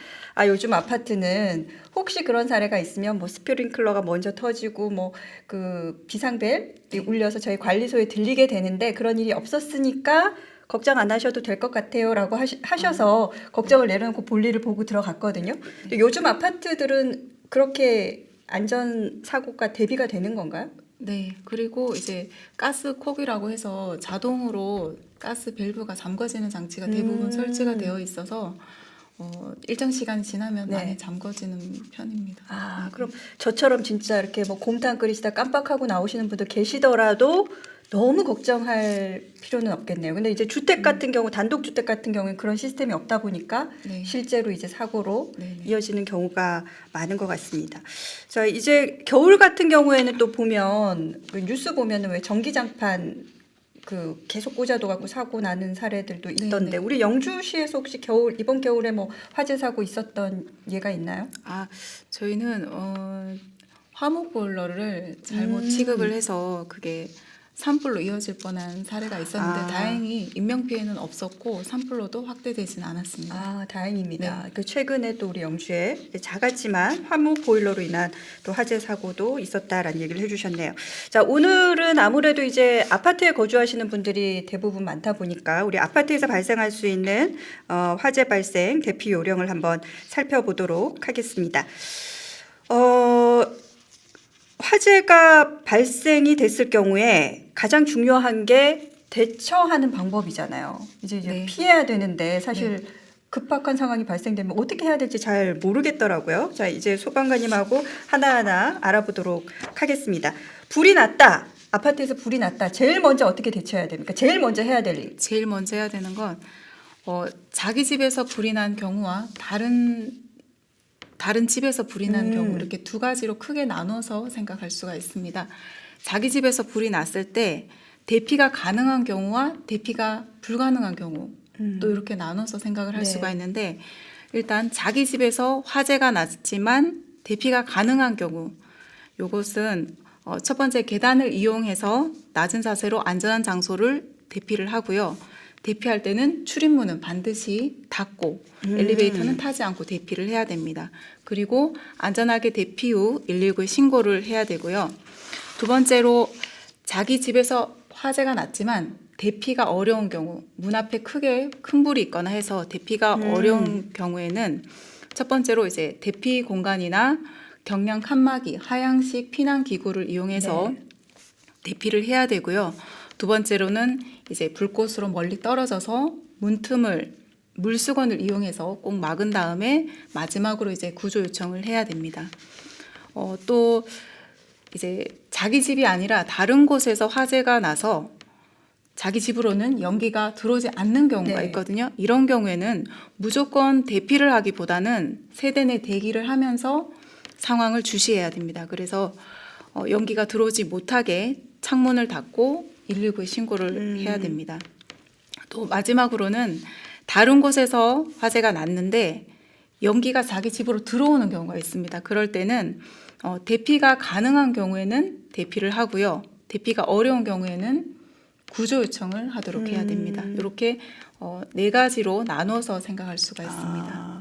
요즘 아파트는 혹시 그런 사례가 있으면 뭐 스프링클러가 먼저 터지고 뭐 그 비상벨이 울려서 저희 관리소에 들리게 되는데 그런 일이 없었으니까 걱정 안 하셔도 될 것 같아요 라고 하셔서 걱정을 내려놓고 볼일을 보고 들어갔거든요. 근데 요즘 아파트들은 그렇게 안전사고가 대비가 되는 건가요? 네, 그리고 이제 가스콕이라고 해서 자동으로 가스 밸브가 잠궈지는 장치가 대부분 설치가 되어 있어서 일정 시간이 지나면 네. 많이 잠궈지는 편입니다. 그럼 저처럼 진짜 이렇게 뭐 곰탕 끓이시다 깜빡하고 나오시는 분들 계시더라도 너무 걱정할 필요는 없겠네요. 근데 이제 주택 같은 경우, 단독주택 같은 경우는 그런 시스템이 없다 보니까 네. 실제로 이제 사고로 네네. 이어지는 경우가 많은 것 같습니다. 자, 이제 겨울 같은 경우에는 또 보면 그 뉴스 보면은 왜 전기장판 그 계속 꽂아둬 갖고 사고 나는 사례들도 있던데 네네. 우리 영주시에서 혹시 이번 겨울에 뭐 화재 사고 있었던 예가 있나요? 저희는 화목 보일러를 잘못 취급을 해서 그게 산불로 이어질 뻔한 사례가 있었는데 다행히 인명 피해는 없었고 산불로도 확대되지는 않았습니다. 다행입니다. 네. 그 최근에 또 우리 영주에 작았지만 화목 보일러로 인한 또 화재 사고도 있었다라는 얘기를 해주셨네요. 자, 오늘은 아무래도 이제 아파트에 거주하시는 분들이 대부분 많다 보니까 우리 아파트에서 발생할 수 있는 화재 발생 대피 요령을 한번 살펴보도록 하겠습니다. 화재가 발생이 됐을 경우에 가장 중요한 게 대처하는 방법이잖아요. 이제 네. 피해야 되는데 사실 급박한 상황이 발생되면 어떻게 해야 될지 잘 모르겠더라고요. 자, 이제 소방관님하고 하나하나 알아보도록 하겠습니다. 불이 났다. 아파트에서 불이 났다. 제일 먼저 어떻게 대처해야 됩니까? 제일 먼저 해야 될 일. 제일 먼저 해야 되는 건 자기 집에서 불이 난 경우와 다른 집에서 불이 난 경우 이렇게 두 가지로 크게 나눠서 생각할 수가 있습니다. 자기 집에서 불이 났을 때 대피가 가능한 경우와 대피가 불가능한 경우 또 이렇게 나눠서 생각을 할 네. 수가 있는데 일단 자기 집에서 화재가 났지만 대피가 가능한 경우 요것은 첫 번째 계단을 이용해서 낮은 자세로 안전한 장소를 대피를 하고요. 대피할 때는 출입문은 반드시 닫고 엘리베이터는 타지 않고 대피를 해야 됩니다. 그리고 안전하게 대피 후 119에 신고를 해야 되고요. 두 번째로 자기 집에서 화재가 났지만 대피가 어려운 경우, 문 앞에 크게 큰 불이 있거나 해서 대피가 어려운 경우에는 첫 번째로 이제 대피 공간이나 경량 칸막이, 하향식 피난 기구를 이용해서 네. 대피를 해야 되고요. 두 번째로는 이제 불꽃으로 멀리 떨어져서 문틈을 물수건을 이용해서 꼭 막은 다음에 마지막으로 이제 구조 요청을 해야 됩니다. 또 이제 자기 집이 아니라 다른 곳에서 화재가 나서 자기 집으로는 연기가 들어오지 않는 경우가 네. 있거든요. 이런 경우에는 무조건 대피를 하기보다는 세대 내 대기를 하면서 상황을 주시해야 됩니다. 그래서 연기가 들어오지 못하게 창문을 닫고 119에 신고를 해야 됩니다. 또 마지막으로는 다른 곳에서 화재가 났는데 연기가 자기 집으로 들어오는 경우가 있습니다. 그럴 때는 대피가 가능한 경우에는 대피를 하고요. 대피가 어려운 경우에는 구조 요청을 하도록 해야 됩니다. 이렇게 네 가지로 나눠서 생각할 수가 있습니다.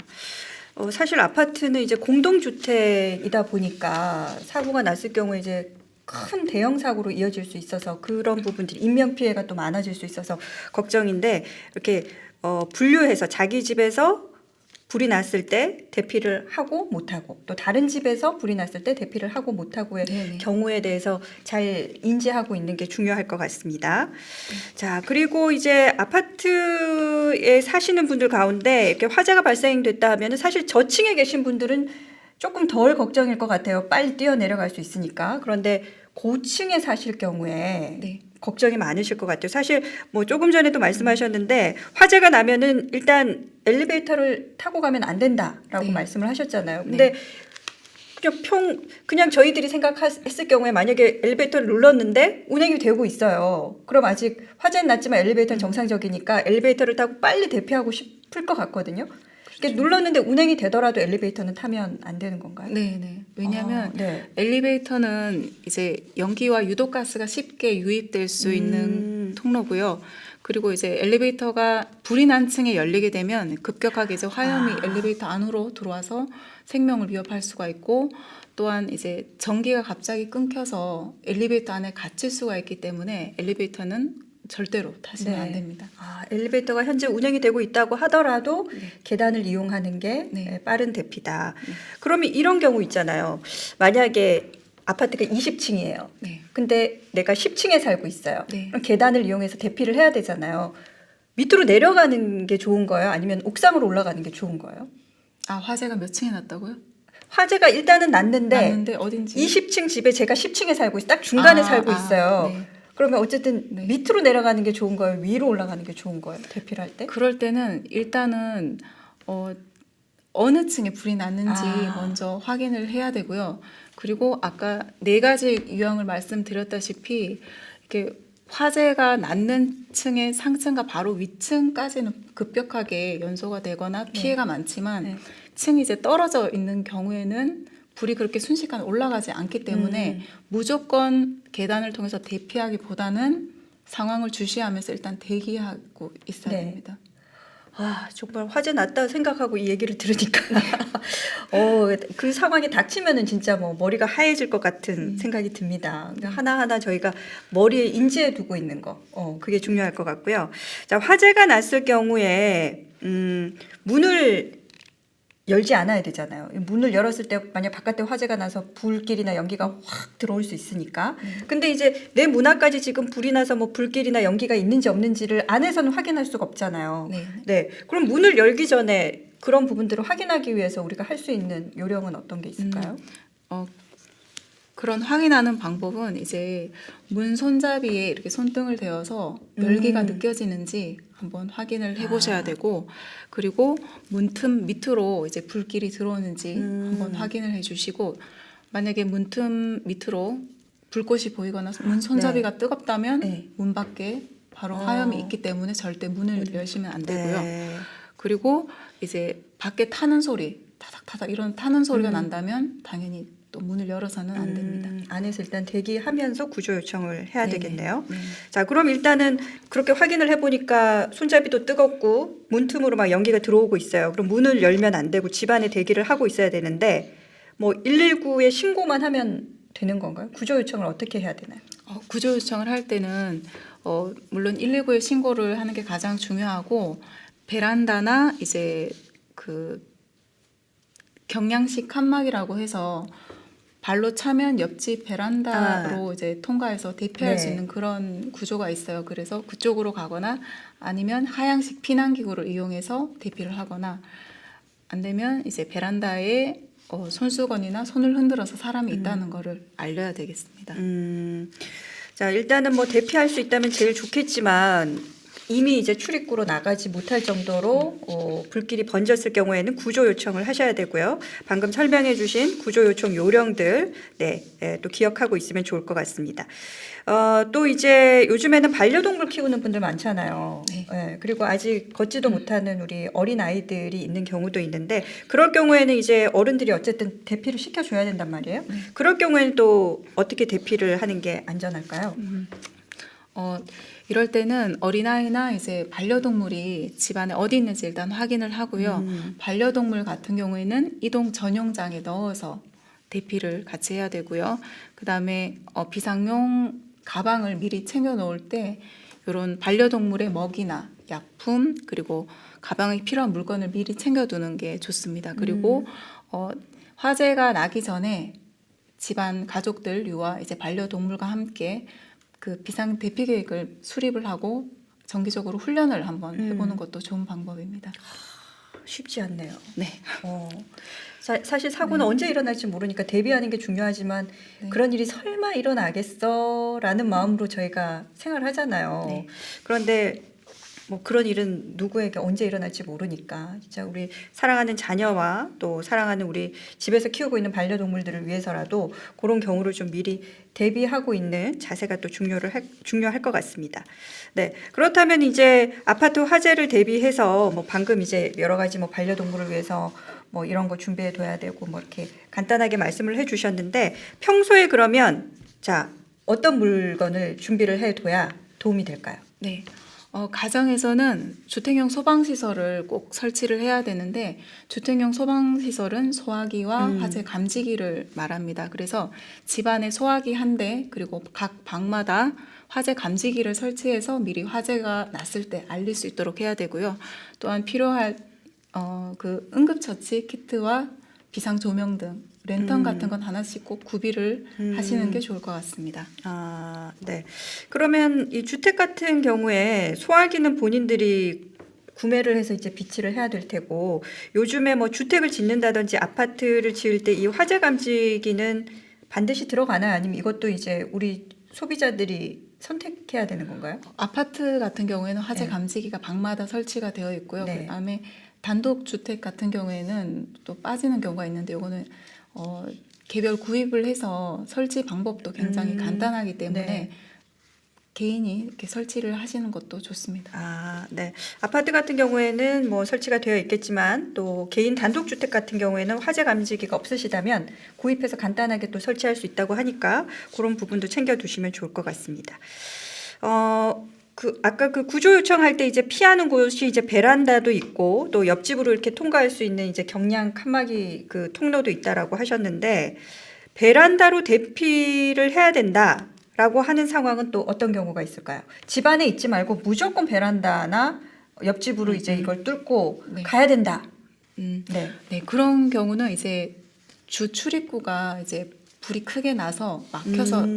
사실 아파트는 이제 공동주택이다 보니까 사고가 났을 경우에 이제 큰 대형 사고로 이어질 수 있어서 그런 부분들이 인명 피해가 또 많아질 수 있어서 걱정인데 이렇게 분류해서 자기 집에서 불이 났을 때 대피를 하고 못하고 또 다른 집에서 불이 났을 때 대피를 하고 못하고의 네네. 경우에 대해서 잘 인지하고 있는 게 중요할 것 같습니다. 자, 그리고 이제 아파트에 사시는 분들 가운데 이렇게 화재가 발생됐다 하면은 사실 저층에 계신 분들은 조금 덜 걱정일 것 같아요. 빨리 뛰어내려갈 수 있으니까. 그런데 고층에 사실 경우에 네. 걱정이 많으실 것 같아요. 사실 뭐 조금 전에도 말씀하셨는데 화재가 나면은 일단 엘리베이터를 타고 가면 안 된다라고 네. 말씀을 하셨잖아요. 근데 그냥 저희들이 생각했을 경우에 만약에 엘리베이터를 눌렀는데 운행이 되고 있어요. 그럼 아직 화재는 났지만 엘리베이터는 정상적이니까 엘리베이터를 타고 빨리 대피하고 싶을 것 같거든요. 그러니까 눌렀는데 운행이 되더라도 엘리베이터는 타면 안 되는 건가요? 네. 왜냐하면 네. 엘리베이터는 이제 연기와 유독가스가 쉽게 유입될 수 있는 통로고요. 그리고 이제 엘리베이터가 불이 난 층에 열리게 되면 급격하게 이제 화염이 엘리베이터 안으로 들어와서 생명을 위협할 수가 있고 또한 이제 전기가 갑자기 끊겨서 엘리베이터 안에 갇힐 수가 있기 때문에 엘리베이터는 절대로 타시면 안 됩니다. 엘리베이터가 현재 운행이 되고 있다고 하더라도 계단을 이용하는 게 네. 빠른 대피다. 그러면 이런 경우 있잖아요. 만약에 아파트가 20층이에요. 네. 근데 내가 10층에 살고 있어요. 네. 그럼 계단을 이용해서 대피를 해야 되잖아요. 밑으로 내려가는 게 좋은 거예요? 아니면 옥상으로 올라가는 게 좋은 거예요? 화재가 몇 층에 났다고요? 화재가 일단은 났는데 어딘지 20층 집에 제가 10층에 살고 있어요. 딱 중간에 살고 있어요. 네. 그러면 어쨌든 네. 밑으로 내려가는 게 좋은 거예요? 위로 올라가는 게 좋은 거예요? 대피를 할 때? 그럴 때는 일단은 어느 층에 불이 났는지 먼저 확인을 해야 되고요. 그리고 아까 네 가지 유형을 말씀드렸다시피 이렇게 화재가 났는 층의 상층과 바로 위층까지는 급격하게 연소가 되거나 피해가 많지만 층이 이제 떨어져 있는 경우에는 불이 그렇게 순식간에 올라가지 않기 때문에 무조건 계단을 통해서 대피하기보다는 상황을 주시하면서 일단 대기하고 있어야 네. 됩니다. 정말 화재 났다 생각하고 이 얘기를 들으니까 그 상황에 닥치면은 진짜 뭐 머리가 하얘질 것 같은 생각이 듭니다. 하나하나 저희가 머리에 인지해 두고 있는 거, 그게 중요할 것 같고요. 자, 화재가 났을 경우에 문을 열지 않아야 되잖아요. 문을 열었을 때 만약 바깥에 화재가 나서 불길이나 연기가 확 들어올 수 있으니까. 근데 이제 내 문 앞까지 지금 불이 나서 뭐 불길이나 연기가 있는지 없는지를 안에서는 확인할 수가 없잖아요. 네. 네. 그럼 문을 열기 전에 그런 부분들을 확인하기 위해서 우리가 할 수 있는 요령은 어떤 게 있을까요? 그런 확인하는 방법은 이제 문 손잡이에 이렇게 손등을 대어서 열기가 느껴지는지 한번 확인을 해보셔야 되고, 그리고 문틈 밑으로 이제 불길이 들어오는지 한번 확인을 해주시고, 만약에 문틈 밑으로 불꽃이 보이거나 문 손잡이가 뜨겁다면 네. 문 밖에 바로 화염이 있기 때문에 절대 문을 여시면 안 되고요. 네. 그리고 이제 밖에 타는 소리, 타닥타닥 이런 타는 소리가 난다면 당연히 또 문을 열어서는 안 됩니다. 안에서 일단 대기하면서 구조 요청을 해야 네네. 되겠네요. 네. 자, 그럼 일단은 그렇게 확인을 해보니까 손잡이도 뜨겁고 문틈으로 막 연기가 들어오고 있어요. 그럼 문을 열면 안 되고 집안에 대기를 하고 있어야 되는데 뭐 119에 신고만 하면 되는 건가요? 구조 요청을 어떻게 해야 되나요? 구조 요청을 할 때는 물론 119에 신고를 하는 게 가장 중요하고, 베란다나 이제 그 경량식 칸막이라고 해서 발로 차면 옆집 베란다로 이제 통과해서 대피할 수 네. 있는 그런 구조가 있어요. 그래서 그쪽으로 가거나 아니면 하향식 피난기구를 이용해서 대피를 하거나, 안 되면 이제 베란다에 손수건이나 손을 흔들어서 사람이 있다는 거를 알려야 되겠습니다. 자, 일단은 뭐 대피할 수 있다면 제일 좋겠지만 이미 이제 출입구로 나가지 못할 정도로 불길이 번졌을 경우에는 구조 요청을 하셔야 되고요. 방금 설명해 주신 구조 요청 요령들 또 기억하고 있으면 좋을 것 같습니다. 또 이제 요즘에는 반려동물 키우는 분들 많잖아요. 네. 그리고 아직 걷지도 못하는 우리 어린 아이들이 있는 경우도 있는데, 그럴 경우에는 이제 어른들이 어쨌든 대피를 시켜줘야 된단 말이에요. 그럴 경우에는 또 어떻게 대피를 하는 게 안전할까요? 이럴 때는 어린아이나 이제 반려동물이 집안에 어디 있는지 일단 확인을 하고요. 반려동물 같은 경우에는 이동 전용장에 넣어서 대피를 같이 해야 되고요. 그다음에 비상용 가방을 미리 챙겨 놓을 때 이런 반려동물의 먹이나 약품, 그리고 가방에 필요한 물건을 미리 챙겨두는 게 좋습니다. 그리고 화재가 나기 전에 집안 가족들과 이제 반려동물과 함께 그 비상 대피 계획을 수립을 하고 정기적으로 훈련을 한번 해보는 것도 좋은 방법입니다. 쉽지 않네요. 네. 사실 사고는 언제 일어날지 모르니까 대비하는 게 중요하지만 그런 일이 설마 일어나겠어라는 마음으로 저희가 생활하잖아요. 네. 그런데 뭐 그런 일은 누구에게 언제 일어날지 모르니까 진짜 우리 사랑하는 자녀와 또 사랑하는 우리 집에서 키우고 있는 반려동물들을 위해서라도 그런 경우를 좀 미리 대비하고 있는 자세가 또 중요할 것 같습니다. 네, 그렇다면 이제 아파트 화재를 대비해서 뭐 방금 이제 여러 가지 뭐 반려동물을 위해서 뭐 이런 거 준비해 둬야 되고 뭐 이렇게 간단하게 말씀을 해주셨는데, 평소에 그러면 자 어떤 물건을 준비를 해둬야 도움이 될까요? 네. 가정에서는 주택용 소방시설을 꼭 설치를 해야 되는데, 주택용 소방시설은 소화기와 화재 감지기를 말합니다. 그래서 집안에 소화기 한 대, 그리고 각 방마다 화재 감지기를 설치해서 미리 화재가 났을 때 알릴 수 있도록 해야 되고요. 또한 필요할 그 응급처치 키트와 비상 조명 등 랜턴 같은 건 하나씩 꼭 구비를 하시는 게 좋을 것 같습니다. 네. 그러면 이 주택 같은 경우에 소화기는 본인들이 구매를 해서 이제 비치를 해야 될 테고, 요즘에 뭐 주택을 짓는다든지 아파트를 지을 때 이 화재 감지기는 반드시 들어가나요? 아니면 이것도 이제 우리 소비자들이 선택해야 되는 건가요? 아파트 같은 경우에는 화재 네. 감지기가 방마다 설치가 되어 있고요. 네. 그다음에 단독 주택 같은 경우에는 또 빠지는 경우가 있는데, 이거는 개별 구입을 해서 설치 방법도 굉장히 간단하기 때문에 네. 개인이 이렇게 설치를 하시는 것도 좋습니다. 네. 아파트 같은 경우에는 뭐 설치가 되어 있겠지만 또 개인 단독주택 같은 경우에는 화재 감지기가 없으시다면 구입해서 간단하게 또 설치할 수 있다고 하니까 그런 부분도 챙겨 두시면 좋을 것 같습니다. 아까 그 구조 요청할 때 이제 피하는 곳이 이제 베란다도 있고 또 옆집으로 이렇게 통과할 수 있는 이제 경량 칸막이 그 통로도 있다라고 하셨는데, 베란다로 대피를 해야 된다라고 하는 상황은 또 어떤 경우가 있을까요? 집 안에 있지 말고 무조건 베란다나 옆집으로 이제 이걸 뚫고 네. 가야 된다. 네. 네, 그런 경우는 이제 주 출입구가 이제 불이 크게 나서 막혀서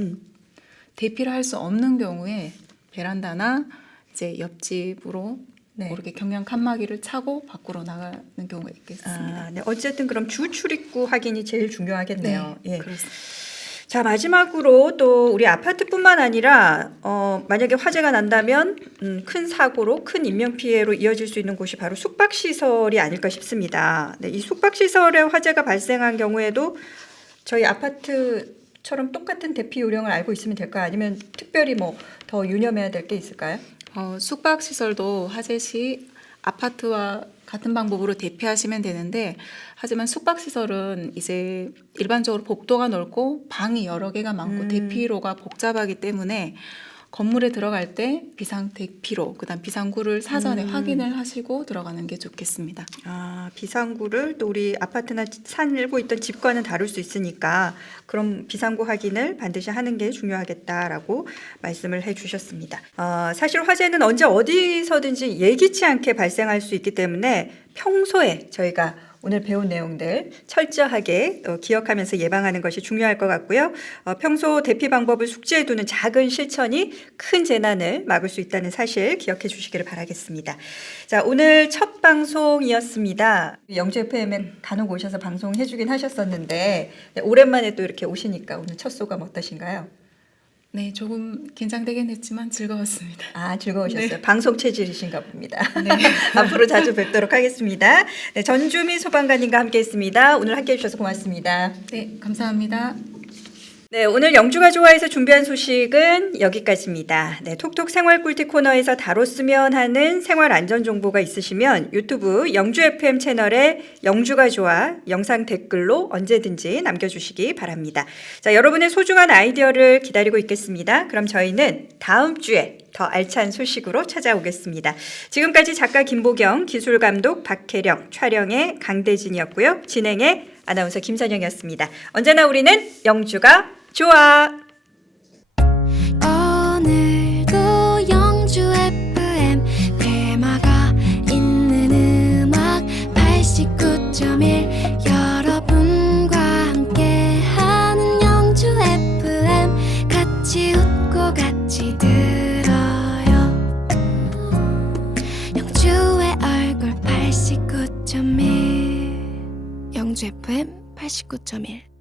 대피를 할 수 없는 경우에 베란다나 이제 옆집으로 네. 이렇게 경량 칸막이를 차고 밖으로 나가는 경우가 있겠습니다. 네. 어쨌든 그럼 주 출입구 확인이 제일 중요하겠네요. 예. 그렇습니다. 자, 마지막으로 또 우리 아파트뿐만 아니라 만약에 화재가 난다면 큰 사고로 큰 인명피해로 이어질 수 있는 곳이 바로 숙박시설이 아닐까 싶습니다. 네, 이 숙박시설에 화재가 발생한 경우에도 저희 아파트처럼 똑같은 대피 요령을 알고 있으면 될까요? 아니면 특별히 뭐 더 유념해야 될 게 있을까요? 숙박 시설도 화재 시 아파트와 같은 방법으로 대피하시면 되는데, 하지만 숙박 시설은 이제 일반적으로 복도가 넓고 방이 여러 개가 많고 대피로가 복잡하기 때문에 건물에 들어갈 때 비상 대피로, 그다음 비상구를 사전에 확인을 하시고 들어가는 게 좋겠습니다. 비상구를 또 우리 아파트나 살고 있던 집과는 다를 수 있으니까 그럼 비상구 확인을 반드시 하는 게 중요하겠다라고 말씀을 해주셨습니다. 사실 화재는 언제 어디서든지 예기치 않게 발생할 수 있기 때문에 평소에 저희가 오늘 배운 내용들 철저하게 기억하면서 예방하는 것이 중요할 것 같고요. 평소 대피 방법을 숙지해두는 작은 실천이 큰 재난을 막을 수 있다는 사실 기억해 주시기를 바라겠습니다. 자, 오늘 첫 방송이었습니다. 영주 FM에 간혹 오셔서 방송해 주긴 하셨었는데 오랜만에 또 이렇게 오시니까 오늘 첫 소감 어떠신가요? 네, 조금 긴장되긴 했지만 즐거웠습니다. 즐거우셨어요. 네. 방송 체질이신가 봅니다. 네. 앞으로 자주 뵙도록 하겠습니다. 네, 전주미 소방관님과 함께했습니다. 오늘 함께해 주셔서 고맙습니다. 네, 감사합니다. 네, 오늘 영주가 좋아해서 준비한 소식은 여기까지입니다. 네, 톡톡 생활 꿀팁 코너에서 다뤘으면 하는 생활 안전 정보가 있으시면 유튜브 영주 FM 채널에 영주가 좋아 영상 댓글로 언제든지 남겨주시기 바랍니다. 자, 여러분의 소중한 아이디어를 기다리고 있겠습니다. 그럼 저희는 다음 주에 더 알찬 소식으로 찾아오겠습니다. 지금까지 작가 김보경, 기술 감독 박혜령, 촬영의 강대진이었고요. 진행의 아나운서 김선영이었습니다. 언제나 우리는 영주가 좋아. 오늘도 영주 FM 테마가 있는 음악 89.1 여러분과 함께하는 영주 FM 같이 웃고 같이 들어요. 영주의 얼굴 89.1 영주 FM 89.1